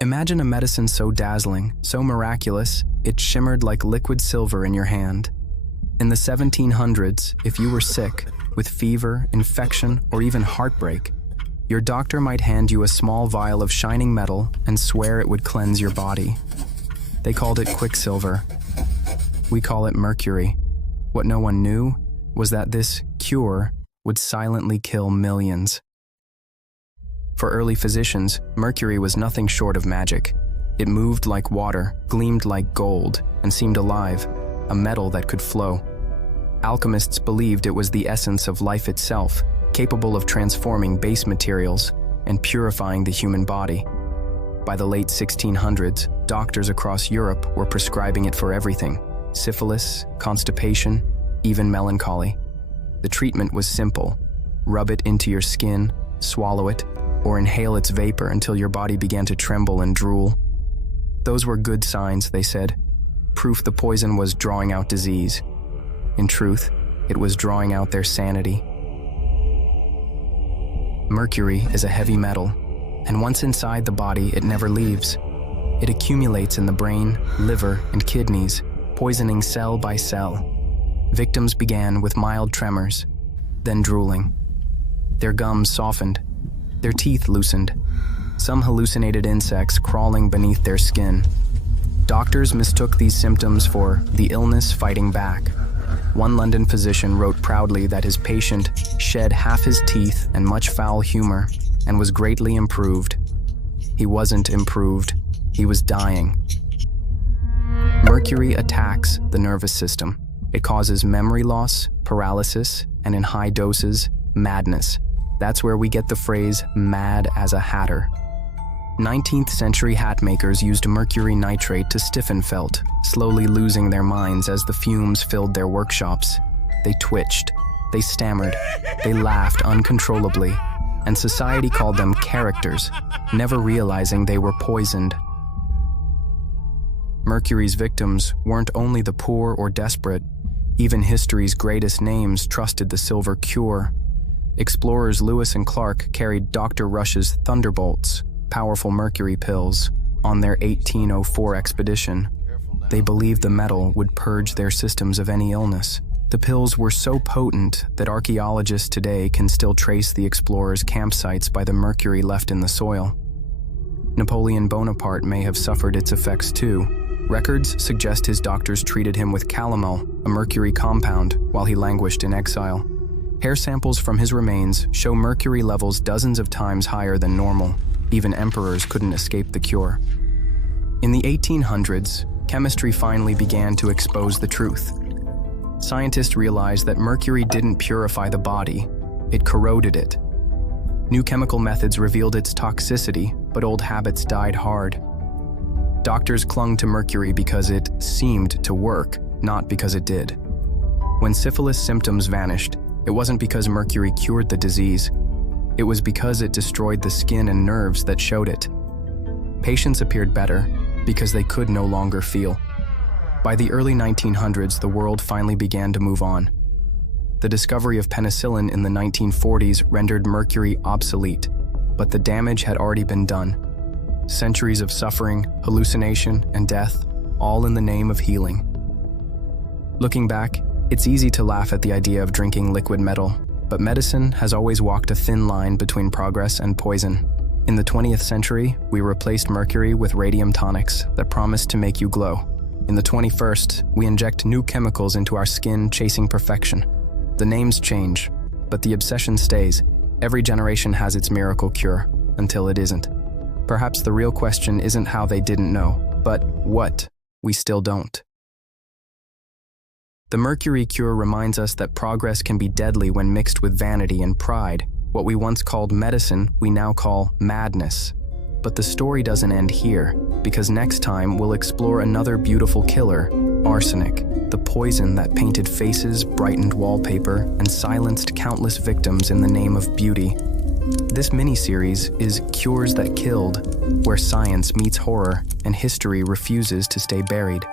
Imagine a medicine so dazzling, so miraculous, it shimmered like liquid silver in your hand. In the 1700s, if you were sick, with fever, infection, or even heartbreak, your doctor might hand you a small vial of shining metal and swear it would cleanse your body. They called it quicksilver. We call it mercury. What no one knew was that this cure would silently kill millions. For early physicians, mercury was nothing short of magic. It moved like water, gleamed like gold, and seemed alive, a metal that could flow. Alchemists believed it was the essence of life itself, capable of transforming base materials and purifying the human body. By the late 1600s, doctors across Europe were prescribing it for everything: syphilis, constipation, even melancholy. The treatment was simple: rub it into your skin, swallow it, or inhale its vapor until your body began to tremble and drool. Those were good signs, they said. Proof the poison was drawing out disease. In truth, it was drawing out their sanity. Mercury is a heavy metal, and once inside the body, it never leaves. It accumulates in the brain, liver, and kidneys, poisoning cell by cell. Victims began with mild tremors, then drooling. Their gums softened, their teeth loosened, some hallucinated insects crawling beneath their skin. Doctors mistook these symptoms for the illness fighting back. One London physician wrote proudly that his patient shed half his teeth and much foul humor and was greatly improved. He wasn't improved, he was dying. Mercury attacks the nervous system. It causes memory loss, paralysis, and in high doses, madness. That's where we get the phrase, mad as a hatter. 19th century hat makers used mercury nitrate to stiffen felt, slowly losing their minds as the fumes filled their workshops. They twitched, they stammered, they laughed uncontrollably, and society called them characters, never realizing they were poisoned. Mercury's victims weren't only the poor or desperate. Even history's greatest names trusted the silver cure. Explorers Lewis and Clark carried Dr. Rush's Thunderbolts, powerful mercury pills, on their 1804 expedition. They believed the metal would purge their systems of any illness. The pills were so potent that archaeologists today can still trace the explorers' campsites by the mercury left in the soil. Napoleon Bonaparte may have suffered its effects too. Records suggest his doctors treated him with calomel, a mercury compound, while he languished in exile. Hair samples from his remains show mercury levels dozens of times higher than normal. Even emperors couldn't escape the cure. In the 1800s, chemistry finally began to expose the truth. Scientists realized that mercury didn't purify the body, it corroded it. New chemical methods revealed its toxicity, but old habits died hard. Doctors clung to mercury because it seemed to work, not because it did. When syphilis symptoms vanished, it wasn't because mercury cured the disease. It was because it destroyed the skin and nerves that showed it. Patients appeared better because they could no longer feel. By the early 1900s, the world finally began to move on. The discovery of penicillin in the 1940s rendered mercury obsolete, but the damage had already been done. Centuries of suffering, hallucination, and death, all in the name of healing. Looking back, it's easy to laugh at the idea of drinking liquid metal, but medicine has always walked a thin line between progress and poison. In the 20th century, we replaced mercury with radium tonics that promised to make you glow. In the 21st, we inject new chemicals into our skin, chasing perfection. The names change, but the obsession stays. Every generation has its miracle cure, until it isn't. Perhaps the real question isn't how they didn't know, but what we still don't. The mercury cure reminds us that progress can be deadly when mixed with vanity and pride. What we once called medicine, we now call madness. But the story doesn't end here, because next time we'll explore another beautiful killer, arsenic, the poison that painted faces, brightened wallpaper, and silenced countless victims in the name of beauty. This mini-series is Cures That Killed, where science meets horror and history refuses to stay buried.